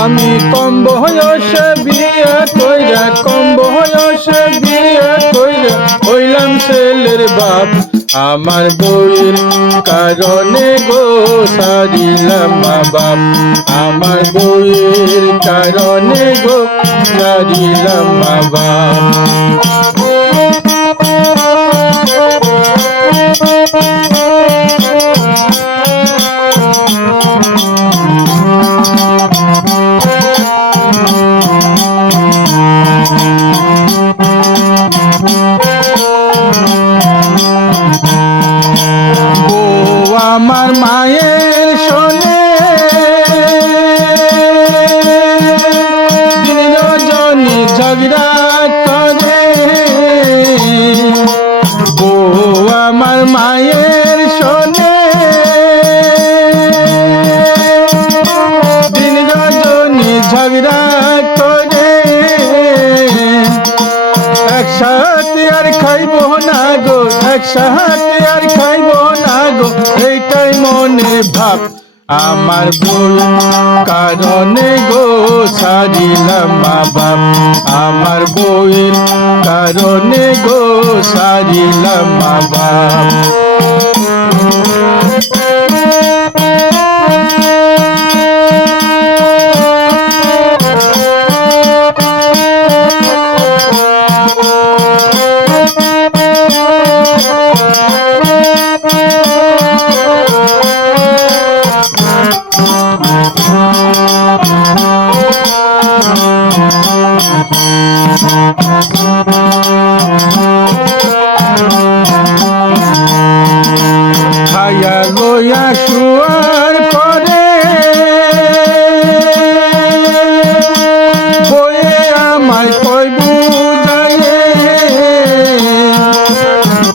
আমি কম বয়সে বিয়ে কইরা হইলাম ছেলের বাপ। আমার বউয়ের কারণে গো সারিলাম মা বাপ। আমার বউয়ের কারণে গো সারিলাম মা বাপ। আমার মায়ের শোনে দিন রজনী ঝগড়া করে। বউ আমার মায়ের শোনে দিন রজনী ঝগড়া করে। একসাথে আর খাইব না গো, একসাথে আর খাইব না গো, এইটাই মনে ভাব। আমার বউ কারণে গো সারিলাম মা বাপ। আমার বউয়ের কারণে গো সারিলাম মা বাপ। খায়া লইয়া শুয়ার পরে বয়ে আমায় কই বুঝাইয়ে।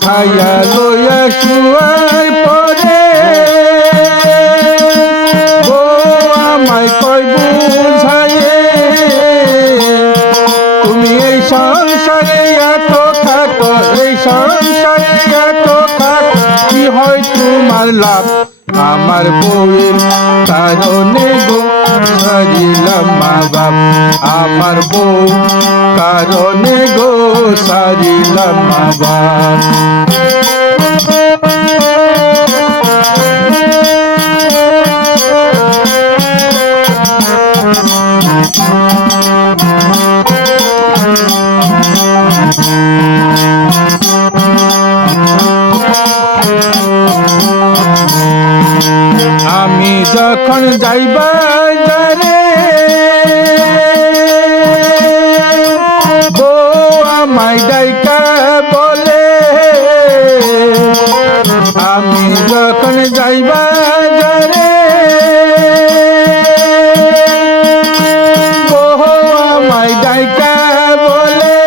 খায়া লইয়া শুয়ার পরে বউ আমায় কই বুঝাইয়ে। তুমি এই সংসারে এত থাকো, এই সংসারে এত থাকো, কি হয় তোমার লাভ? আমার বউয়ের কারণে গো সারিলাম মা বাপ। আমার বউ কারণে গো সারিলাম মা বাপ। আমি যখন যাইবা যারে বউ আমায় ডাইকা বলে। আমি যখন যাইবা যারে বউ আমায় ডাইকা বলে।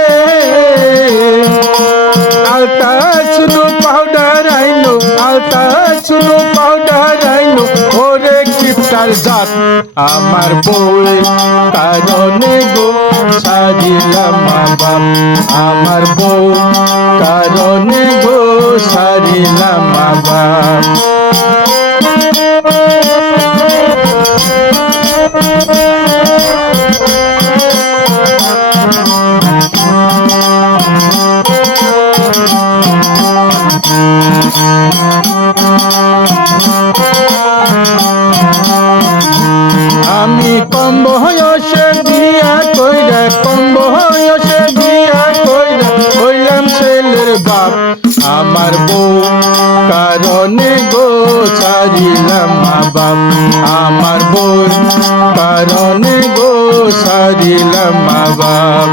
আলতা চুনো পাউডার আইলো, আলতা চুনো পাউডার আইলো, ওরে কিপটার জাত। আমার বউয়ের কারণে গো সারিলাম মা বাপ। আমার বউ কারণে গো সারিলাম মা বাপ। আমি কম বয়সে বিয়া কইরা, কম বয়সে বিয়া কইরা হইলাম ছেলের বাপ। আমার বউ কারণে গো সারিলাম মা বাপ। আমার বউ কারণে গো সারিলাম মা বাপ।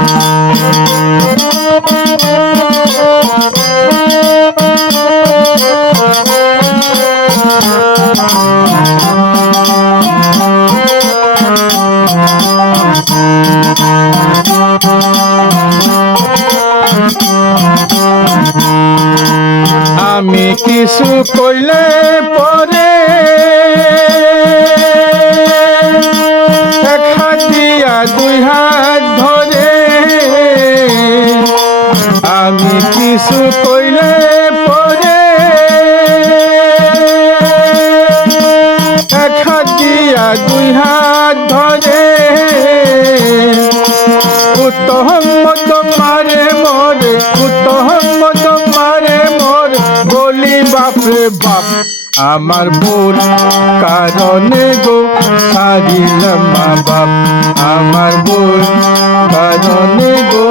আমি কিছু কইলে পরে এক হাত দিয়া দুই হাত ধরে, আমি কিছু কইলে পরে এক হাত দিয়া দুই হাত ধরে, উত্তম মত মারে মরে, উত্তম মত মারে মরে, বলি বাপরে বাপ আমার ভুল কারণে গো হারিলাম মা বাপ, আমার ভুল কারণে গো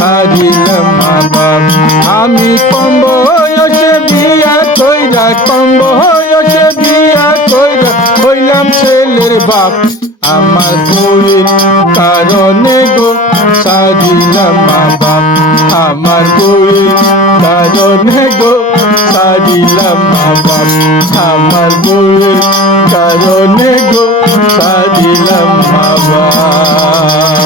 হারিলাম মা বাপ। আমি কম বয়সে বিয়া কইরা, কম বয়সে বিয়া কইরা হইলাম ছেলের বাপ, আমার ভুলের কারণে গো সারিলাম মা বাপ, আমার ভুলের কারণে গো সারিলাম মা বাপ, আমার ভুলের কারণে গো সারিলাম মা বাপ।